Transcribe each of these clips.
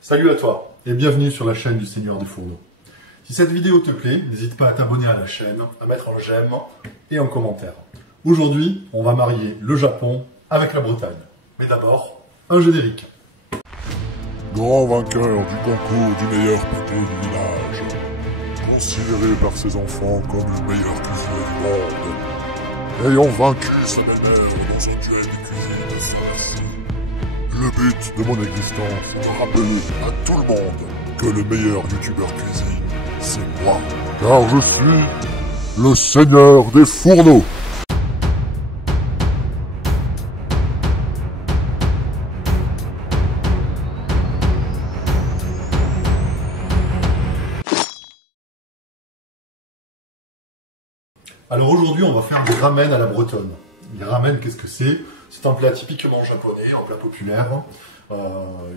Salut à toi et bienvenue sur la chaîne du Seigneur des Fourneaux. Si cette vidéo te plaît, n'hésite pas à t'abonner à la chaîne, à mettre un j'aime et un commentaire. Aujourd'hui, on va marier le Japon avec la Bretagne. Mais d'abord, un générique. Grand vainqueur du concours du meilleur pâté du village, considéré par ses enfants comme le meilleur cuisinier du monde, ayant vaincu sa belle-mère dans un duel de cuisine. Le but de mon existence est de rappeler à tout le monde que le meilleur youtubeur cuisine, c'est moi. Car je suis le Seigneur des Fourneaux. Alors aujourd'hui, on va faire des ramen à la bretonne. Les ramen, qu'est-ce que c'est? C'est un plat typiquement japonais, un plat populaire,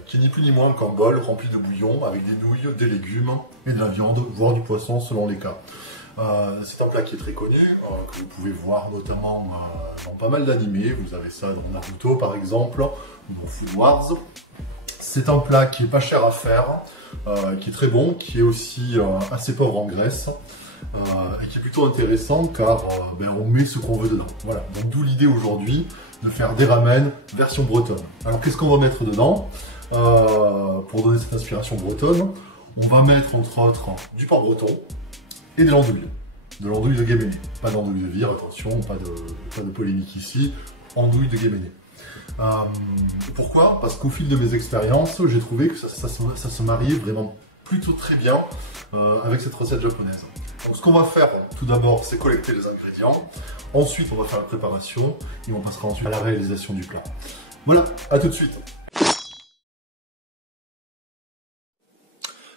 qui n'est plus ni moins qu'un bol rempli de bouillon avec des nouilles, des légumes et de la viande, voire du poisson selon les cas. C'est un plat qui est très connu, que vous pouvez voir notamment dans pas mal d'animés. Vous avez ça dans Naruto par exemple, ou dans Food Wars. C'est un plat qui est pas cher à faire, qui est très bon, qui est aussi assez pauvre en graisse. Et qui est plutôt intéressant car on met ce qu'on veut dedans. Voilà, donc d'où l'idée aujourd'hui de faire des ramen version bretonne. Alors qu'est-ce qu'on va mettre dedans pour donner cette inspiration bretonne? On va mettre entre autres du porc breton et de l'andouille. De l'andouille de Guéméné. Pas d'andouille de vire, attention, pas de polémique ici. Andouille de Guéméné. Pourquoi? Parce qu'au fil de mes expériences, j'ai trouvé que ça se mariait vraiment plutôt très bien avec cette recette japonaise. Donc ce qu'on va faire tout d'abord, c'est collecter les ingrédients. Ensuite, on va faire la préparation et on passera ensuite à la réalisation du plat. Voilà, à tout de suite.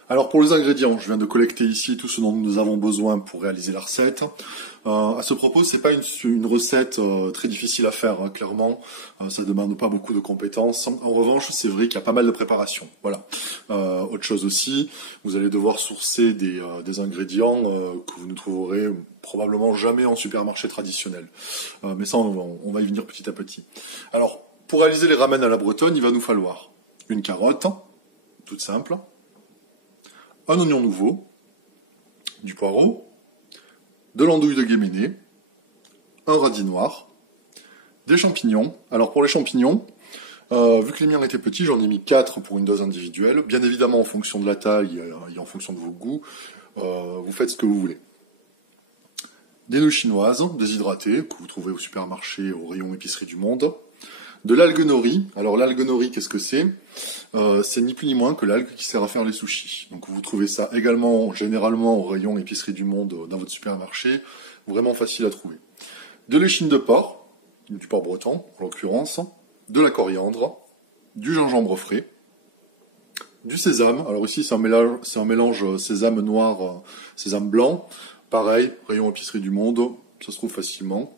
Alors pour les ingrédients, je viens de collecter ici tout ce dont nous avons besoin pour réaliser la recette. À ce propos, c'est pas une recette très difficile à faire, hein, clairement. Ça demande pas beaucoup de compétences. En revanche, c'est vrai qu'il y a pas mal de préparation. Voilà. Autre chose aussi, vous allez devoir sourcer des ingrédients que vous ne trouverez probablement jamais en supermarché traditionnel. Mais ça, on va y venir petit à petit. Alors, pour réaliser les ramen à la bretonne, il va nous falloir une carotte, toute simple, un oignon nouveau, du poireau, de l'andouille de Guéméné, un radis noir, des champignons. Alors pour les champignons, vu que les miens étaient petits, j'en ai mis 4 pour une dose individuelle. Bien évidemment, en fonction de la taille et en fonction de vos goûts, vous faites ce que vous voulez. Des nouilles chinoises déshydratées, que vous trouvez au supermarché, au rayon épicerie du monde. De l'algue nori. Alors l'algue nori, qu'est-ce que c'est? C'est ni plus ni moins que l'algue qui sert à faire les sushis. Donc vous trouvez ça également, généralement, au rayon épicerie du monde dans votre supermarché. Vraiment facile à trouver. De l'échine de porc, du porc breton en l'occurrence. De la coriandre. Du gingembre frais. Du sésame. Alors ici c'est un mélange sésame noir, sésame blanc. Pareil, rayon épicerie du monde, ça se trouve facilement.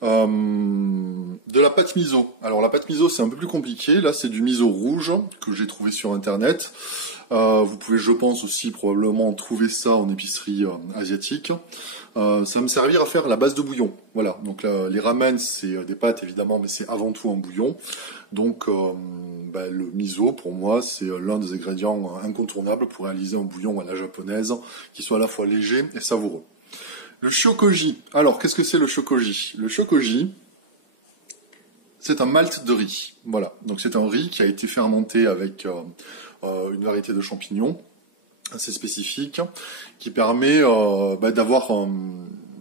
De la pâte miso. Alors la pâte miso c'est un peu plus compliqué. Là c'est du miso rouge que j'ai trouvé sur internet. Vous pouvez, je pense aussi probablement trouver ça en épicerie asiatique. Ça va me servir à faire la base de bouillon. Voilà. Donc les ramen c'est des pâtes évidemment, mais c'est avant tout un bouillon. Donc le miso pour moi c'est l'un des ingrédients incontournables pour réaliser un bouillon à la japonaise qui soit à la fois léger et savoureux. Le shokoji. Alors, qu'est-ce que c'est le shokoji? Le shokoji, c'est un malt de riz. Voilà. Donc, c'est un riz qui a été fermenté avec une variété de champignons assez spécifique qui permet d'avoir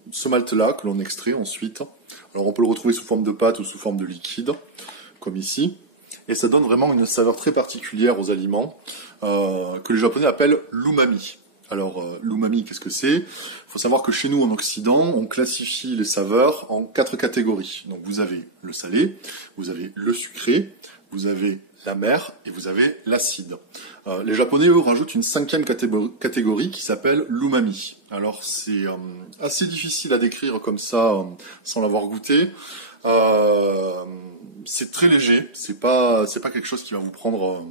ce malt-là que l'on extrait ensuite. Alors, on peut le retrouver sous forme de pâte ou sous forme de liquide, comme ici. Et ça donne vraiment une saveur très particulière aux aliments que les Japonais appellent l'umami. Alors, l'umami, qu'est-ce que c'est? Il faut savoir que chez nous, en Occident, on classifie les saveurs en 4 catégories. Donc, vous avez le salé, vous avez le sucré, vous avez l'amer et vous avez l'acide. Les Japonais, eux, rajoutent une 5e catégorie qui s'appelle l'umami. Alors, c'est assez difficile à décrire comme ça, sans l'avoir goûté. C'est très léger, c'est pas quelque chose qui va vous prendre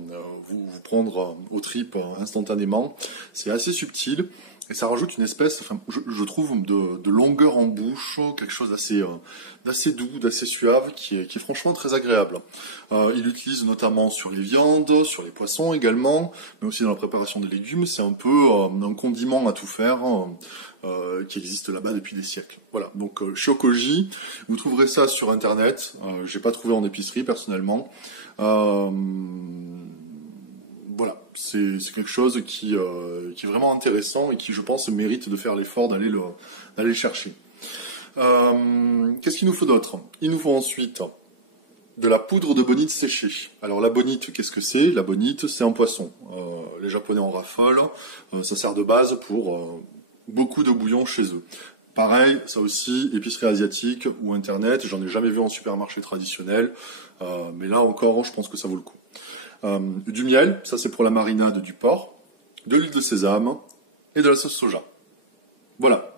aux tripes instantanément. C'est assez subtil Et ça rajoute une espèce, enfin, je trouve, de longueur en bouche, quelque chose d'assez doux, d'assez suave, qui est franchement très agréable. Il l'utilise notamment sur les viandes, sur les poissons également, mais aussi dans la préparation des légumes. C'est un peu un condiment à tout faire, qui existe là-bas depuis des siècles. Voilà, donc Shokoji, vous trouverez ça sur internet. J'ai pas trouvé en épicerie personnellement. Voilà, c'est quelque chose qui est vraiment intéressant et qui, je pense, mérite de faire l'effort d'aller le chercher. Qu'est-ce qu'il nous faut d'autre? Il nous faut ensuite de la poudre de bonite séchée. Alors la bonite, qu'est-ce que c'est? La bonite, c'est un poisson. Les Japonais en raffolent. Ça sert de base pour beaucoup de bouillons chez eux. Pareil, ça aussi, épicerie asiatique ou internet. J'en ai jamais vu en supermarché traditionnel. Mais là encore, je pense que ça vaut le coup. Du miel, ça c'est pour la marinade du porc, de l'huile de sésame et de la sauce soja. Voilà.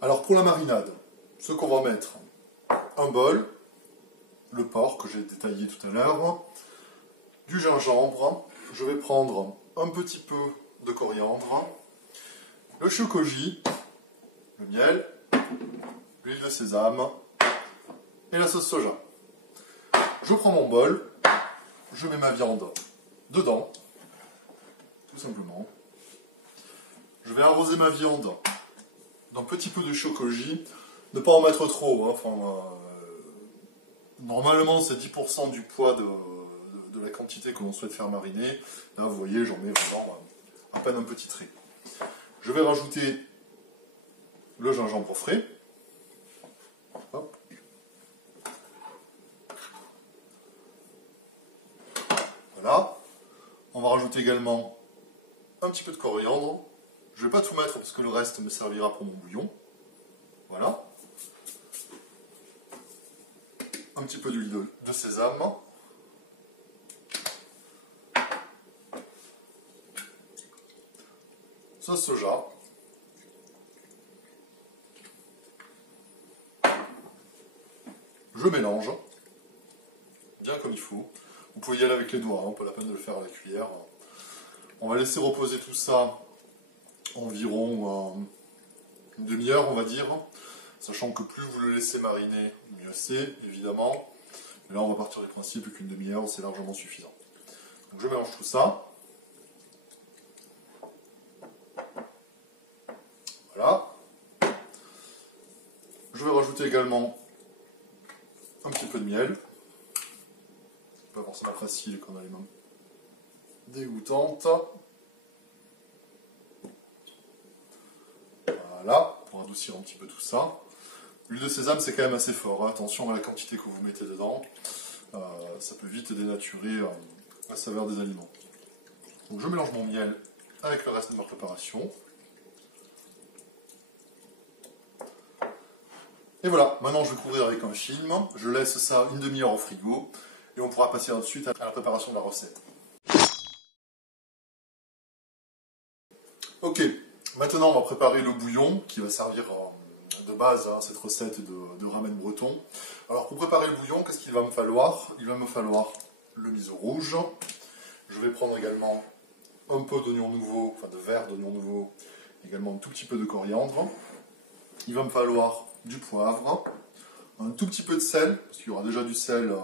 Alors pour la marinade, ce qu'on va mettre, un bol, le porc que j'ai détaillé tout à l'heure, du gingembre, je vais prendre un petit peu de coriandre, le shokoji, le miel, l'huile de sésame et la sauce soja. Je prends mon bol, je mets ma viande dedans, tout simplement. Je vais arroser ma viande d'un petit peu de shokoji, ne pas en mettre trop, hein. Enfin, normalement c'est 10% du poids de la quantité que l'on souhaite faire mariner. Là vous voyez, j'en mets vraiment à peine un petit trait. Je vais rajouter le gingembre frais. Hop. Voilà. On va rajouter également un petit peu de coriandre. Je ne vais pas tout mettre parce que le reste me servira pour mon bouillon. Voilà. Un petit peu d'huile de sésame. Sauce soja. Je mélange, bien comme il faut. Vous pouvez y aller avec les doigts, hein, pas la peine de le faire à la cuillère. On va laisser reposer tout ça environ une demi-heure, on va dire. Sachant que plus vous le laissez mariner, mieux c'est, évidemment. Mais là, on va partir du principe qu'une demi-heure, c'est largement suffisant. Donc, je mélange tout ça. Voilà. Je vais rajouter également un petit peu de miel. Pas forcément facile quand on a les mains dégoûtantes. Voilà, pour adoucir un petit peu tout ça. L'huile de sésame, c'est quand même assez fort. Hein. Attention à la quantité que vous mettez dedans. Ça peut vite dénaturer la saveur des aliments. Donc je mélange mon miel avec le reste de ma préparation. Et voilà, maintenant je vais couvrir avec un film. Je laisse ça une demi-heure au frigo. Et on pourra passer ensuite à la préparation de la recette. Ok, maintenant on va préparer le bouillon qui va servir de base à cette recette de ramen breton. Alors pour préparer le bouillon, qu'est-ce qu'il va me falloir? Il va me falloir le miso rouge. Je vais prendre également un peu d'oignon nouveau, enfin de verre d'oignon nouveau, également un tout petit peu de coriandre. Il va me falloir du poivre, un tout petit peu de sel, parce qu'il y aura déjà du sel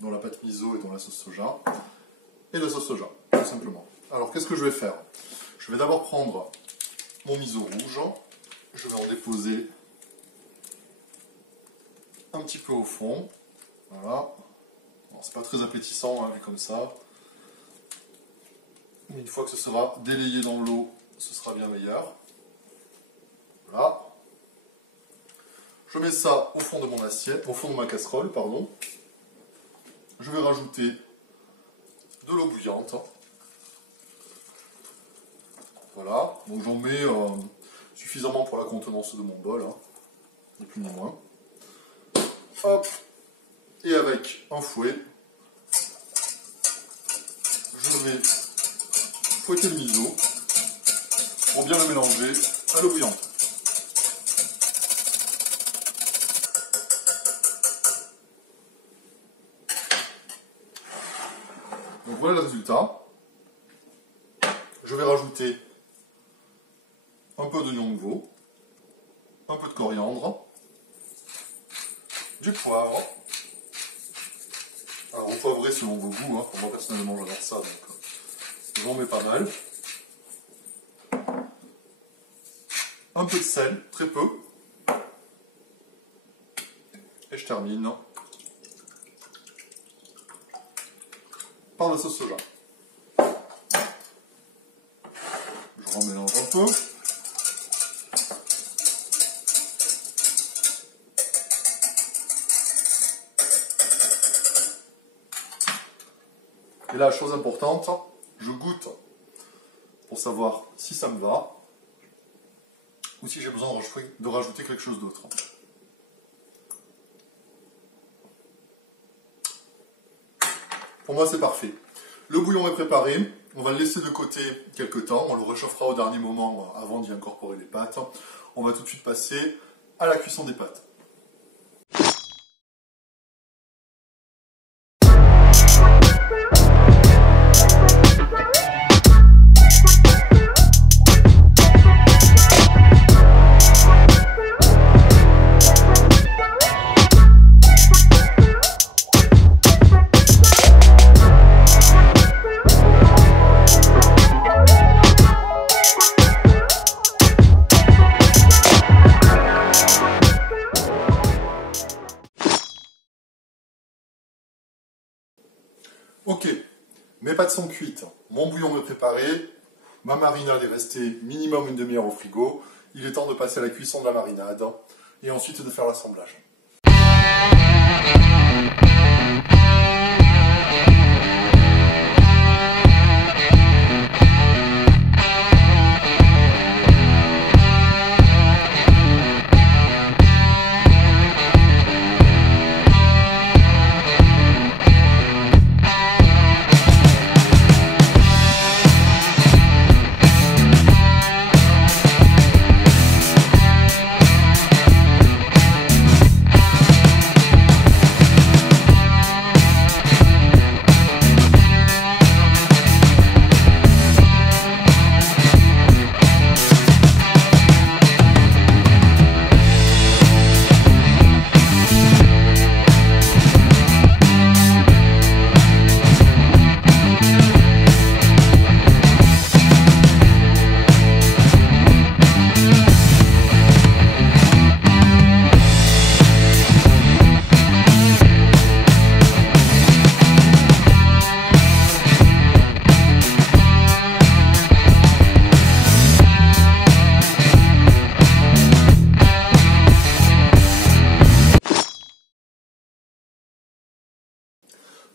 dans la pâte miso et dans la sauce soja, et la sauce soja, tout simplement. Alors qu'est-ce que je vais faire? Je vais d'abord prendre mon miso rouge, je vais en déposer un petit peu au fond, voilà. C'est pas très appétissant, hein, vu comme ça. Mais une fois que ce sera délayé dans l'eau, ce sera bien meilleur. Voilà. Je mets ça au fond de mon assiette, au fond de ma casserole, pardon. Je vais rajouter de l'eau bouillante. Voilà, donc j'en mets suffisamment pour la contenance de mon bol, hein, ni plus ni moins. Hop, et avec un fouet, je vais fouetter le miso pour bien le mélanger à l'eau bouillante. Donc voilà le résultat. Je vais rajouter un peu d'oignon nouveau, un peu de coriandre, du poivre. Alors vous poivrez selon vos goûts, hein. Moi personnellement j'adore ça, donc j'en mets pas mal. Un peu de sel, très peu. Et je termine par la sauce soja. Je remélange un peu. Et là, chose importante, je goûte pour savoir si ça me va ou si j'ai besoin de rajouter quelque chose d'autre. Pour moi, c'est parfait. Le bouillon est préparé. On va le laisser de côté quelques temps. On le réchauffera au dernier moment avant d'y incorporer les pâtes. On va tout de suite passer à la cuisson des pâtes. Ok, mes pâtes sont cuites, mon bouillon est préparé, ma marinade est restée minimum une demi-heure au frigo. Il est temps de passer à la cuisson de la marinade et ensuite de faire l'assemblage.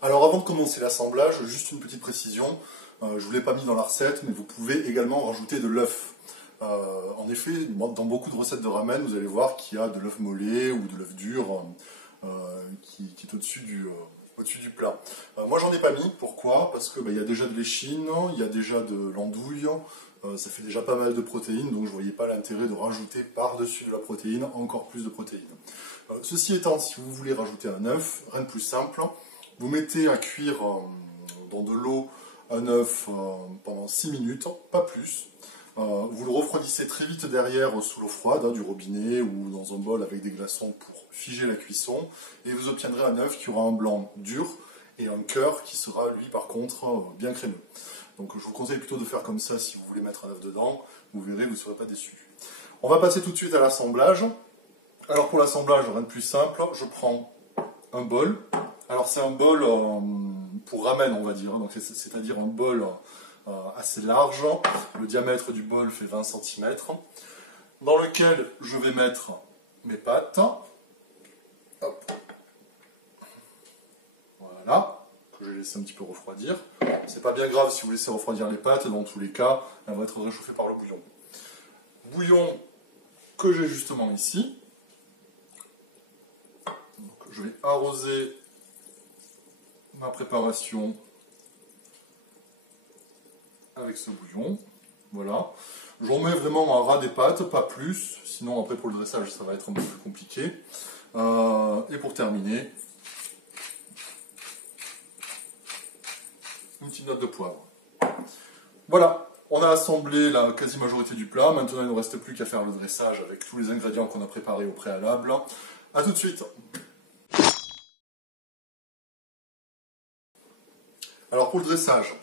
Alors avant de commencer l'assemblage, juste une petite précision. Je ne vous l'ai pas mis dans la recette, mais vous pouvez également rajouter de l'œuf. En effet, dans beaucoup de recettes de ramen, vous allez voir qu'il y a de l'œuf mollet ou de l'œuf dur qui est au-dessus du plat. Moi, j'en ai pas mis. Pourquoi? Parce que il y a déjà de l'échine, il y a déjà de l'andouille, ça fait déjà pas mal de protéines, donc je ne voyais pas l'intérêt de rajouter par-dessus de la protéine encore plus de protéines. Ceci étant, si vous voulez rajouter un œuf, rien de plus simple, vous mettez à cuire dans de l'eau un œuf pendant 6 minutes, pas plus. Vous le refroidissez très vite derrière sous l'eau froide, du robinet ou dans un bol avec des glaçons pour figer la cuisson. Et vous obtiendrez un œuf qui aura un blanc dur et un cœur qui sera, lui, par contre, bien crémeux. Donc je vous conseille plutôt de faire comme ça si vous voulez mettre un œuf dedans. Vous verrez, vous ne serez pas déçus. On va passer tout de suite à l'assemblage. Alors pour l'assemblage, rien de plus simple, je prends un bol. Alors c'est un bol pour ramen, on va dire, donc c'est-à-dire un bol assez large. Le diamètre du bol fait 20 cm, dans lequel je vais mettre mes pâtes. Hop. Voilà, que j'ai laissé un petit peu refroidir. C'est pas bien grave si vous laissez refroidir les pâtes, dans tous les cas, elles vont être réchauffées par le bouillon. Bouillon que j'ai justement ici. Donc, je vais arroser ma préparation avec ce bouillon. Voilà. J'en mets vraiment un ras des pâtes, pas plus. Sinon, après, pour le dressage, ça va être un peu plus compliqué. Et pour terminer, une petite note de poivre. Voilà. On a assemblé la quasi-majorité du plat. Maintenant, il ne nous reste plus qu'à faire le dressage avec tous les ingrédients qu'on a préparés au préalable. A tout de suite. Alors pour le dressage,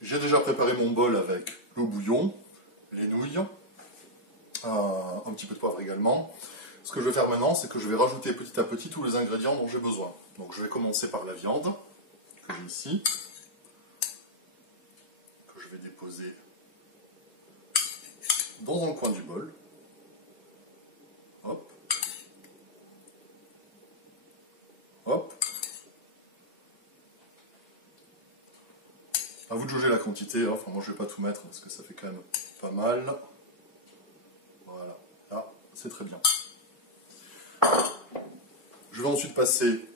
j'ai déjà préparé mon bol avec le bouillon, les nouilles, un petit peu de poivre également. Ce que je vais faire maintenant, c'est que je vais rajouter petit à petit tous les ingrédients dont j'ai besoin. Donc je vais commencer par la viande, que j'ai ici, que je vais déposer dans un coin du bol. Hop. Hop. À vous de jauger la quantité, enfin moi je ne vais pas tout mettre parce que ça fait quand même pas mal. Voilà, là c'est très bien. Je vais ensuite passer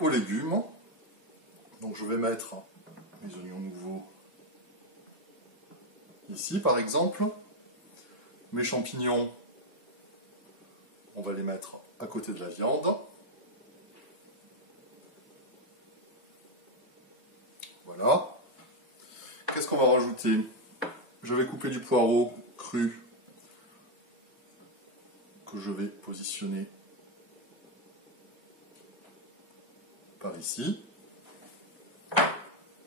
aux légumes. Donc je vais mettre mes oignons nouveaux ici par exemple. Mes champignons, on va les mettre à côté de la viande. Voilà. Qu'est-ce qu'on va rajouter? Je vais couper du poireau cru que je vais positionner par ici.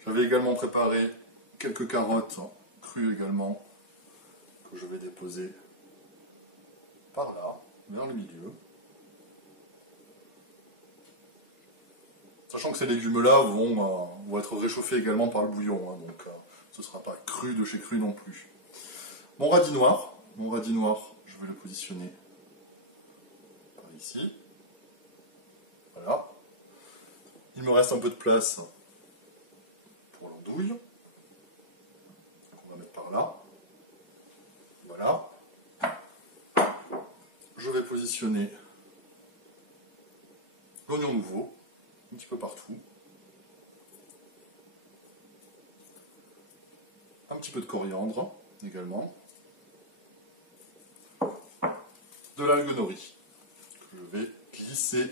J'avais également préparé quelques carottes crues également que je vais déposer par là, vers le milieu. Sachant que ces légumes-là vont être réchauffés également par le bouillon, hein, donc ce ne sera pas cru de chez cru non plus. Mon radis noir, je vais le positionner par ici. Voilà. Il me reste un peu de place pour l'andouille, qu'on va mettre par là. Voilà. Je vais positionner l'oignon nouveau, un petit peu partout. Un petit peu de coriandre également. De l'algue nori que je vais glisser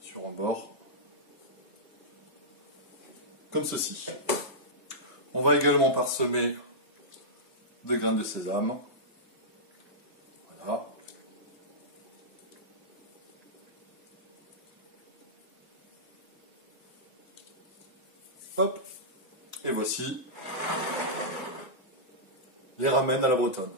sur un bord comme ceci. On va également parsemer de graines de sésame. Voilà. Hop. Et voici les ramen à la bretonne.